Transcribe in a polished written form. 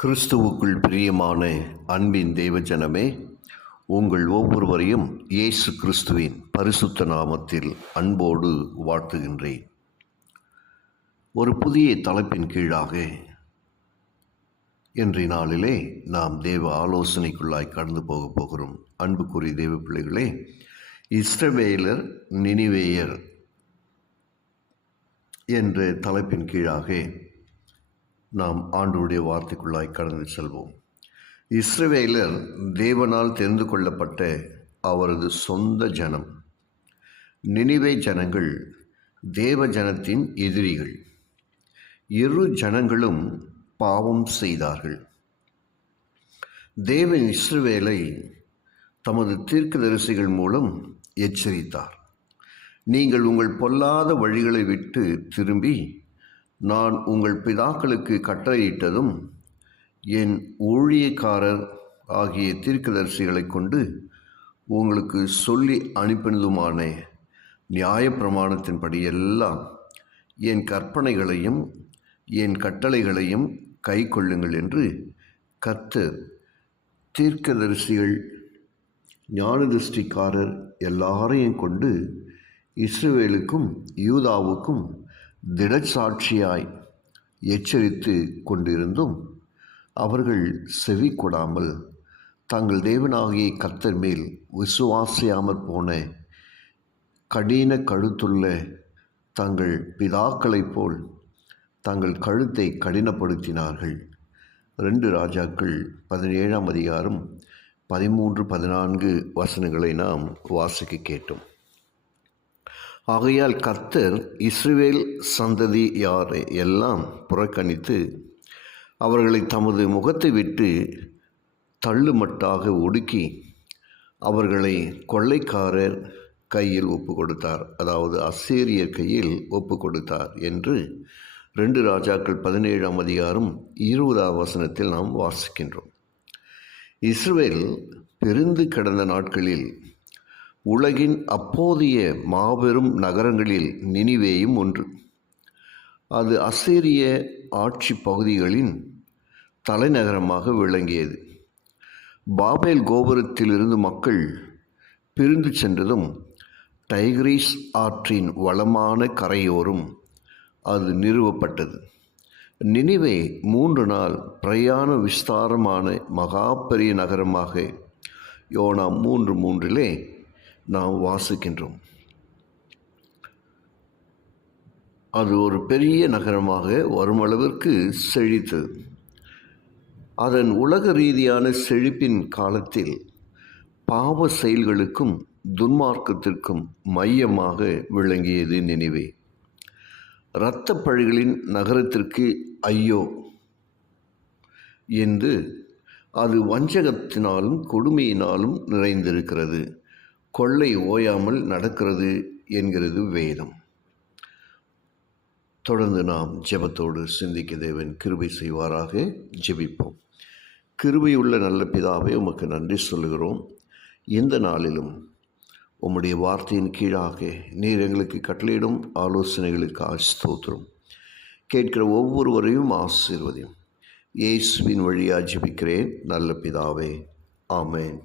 கிறிஸ்துவுக்குள் பிரியமான அன்பின் தேவஜனமே, உங்கள் ஒவ்வொருவரையும் இயேசு கிறிஸ்துவின் பரிசுத்த நாமத்தில் அன்போடு வாழ்த்துகின்றேன். ஒரு புதிய தலைப்பின் கீழாக இன்றைய நாளிலே நாம் தேவ ஆலோசனைக்குள்ளாய் கடந்து போகிறோம். அன்புக்குரிய தேவ பிள்ளைகளே, இஸ்ரவேலர் நினிவேயர் என்ற தலைப்பின் கீழாக நாம் ஆண்டவருடைய வார்த்தைக்குள்ளாய் கடந்து செல்வோம். இஸ்ரவேலர் தேவனால் தெரிந்து கொள்ளப்பட்ட அவரது சொந்த ஜனம். நினிவே ஜனங்கள் தேவ ஜனத்தின் எதிரிகள். இரு ஜனங்களும் பாவம் செய்தார்கள். தேவன் இஸ்ரவேலை தமது தீர்க்கதரிசிகள் மூலம் எச்சரித்தார். நீங்கள் உங்கள் பொல்லாத வழிகளை விட்டு திரும்பி நான் உங்கள் பிதாக்களுக்கு கட்டளையிட்டதும் என் ஊழியக்காரர் ஆகிய தீர்க்கதரிசிகளை கொண்டு உங்களுக்கு சொல்லி அனுப்பினதுமான நியாயப்பிரமாணத்தின்படி எல்லாம் என் கற்பனைகளையும் என் கட்டளைகளையும் கை கொள்ளுங்கள் என்று கர்த்தர் தீர்க்கதரிசிகள் ஞானதிருஷ்டிக்காரர் எல்லாரையும் கொண்டு இஸ்ரவேலுக்கும் யூதாவுக்கும் திடச்சாட்சியாய் எச்சரித்து கொண்டிருந்தும் அவர்கள் செவி கொடாமல் தங்கள் தேவனாகிய கர்த்தர் மேல் விசுவாசியாமற் போன கடின கழுத்துள்ள தங்கள் பிதாக்களைப் போல் தங்கள் கழுத்தை கடினப்படுத்தினார்கள். 2 ராஜாக்கள் 17ஆம் அதிகாரம் 13-14 வசனங்களை நாம் வாசிக்க கேட்டோம். ஆகையால் கர்த்தர் இஸ்ரவேல் சந்ததியாரை எல்லாம் புறக்கணித்து அவர்களை தமது முகத்தை விட்டு தள்ளுமட்டாக ஒடுக்கி அவர்களை கொள்ளைக்காரர் கையில் ஒப்பு கொடுத்தார், அதாவது அசீரியர் கையில் ஒப்பு கொடுத்தார் என்று 2 ராஜாக்கள் 17ஆம் அதிகாரம் 20ஆம் வசனத்தில் நாம் வாசிக்கின்றோம். இஸ்ரவேல் பிரிந்து கிடந்த நாட்களில் உலகின் அப்போதைய மாபெரும் நகரங்களில் நினிவேயும் ஒன்று. அது அசீரிய ஆட்சி பகுதிகளின் தலைநகரமாக விளங்கியது. பாபேல் கோபுரத்திலிருந்து மக்கள் பிரிந்து சென்றதும் டைகிரிஸ் ஆற்றின் வளமான கரையோரும் அது நிறுவப்பட்டது. நினிவே 3 நாள் பிரயாண விஸ்தாரமான மகா பெரிய நகரமாக யோனா 3:3 நாம் வாசிக்கின்றோம். அது ஒரு பெரிய நகரமாக வருமளவிற்கு செழித்தது. அதன் உலக ரீதியான செழிப்பின் காலத்தில் பாவ செயல்களுக்கும் துன்மார்க்கத்திற்கும் மையமாக விளங்கியது நினிவே. இரத்த பழிகளின் நகரத்திற்கு ஐயோ என்று அது வஞ்சகத்தினாலும் கொடுமையினாலும் நிறைந்திருக்கிறது, கொள்ளை ஓயாமல் நடக்கிறது என்கிறது வேதம். தொடர்ந்து நாம் ஜெபத்தோடு சிந்திக்க தேவன் கிருபை செய்வாராக. ஜெபிப்போம். கிருபையுள்ள நல்ல பிதாவே, உமக்கு நன்றி சொல்லுகிறோம். இந்த நாளிலும் உம்முடைய வார்த்தையின் கீழாக நீர் எங்களுக்கு கட்டளையிடும் ஆலோசனைகளுக்கு ஸ்தோத்திரம். கேட்கிற ஒவ்வொருவரையும் ஆசீர்வதியும். இயேசுவின் வழியாக ஜெபிக்கிறேன் நல்ல பிதாவே. ஆமென்.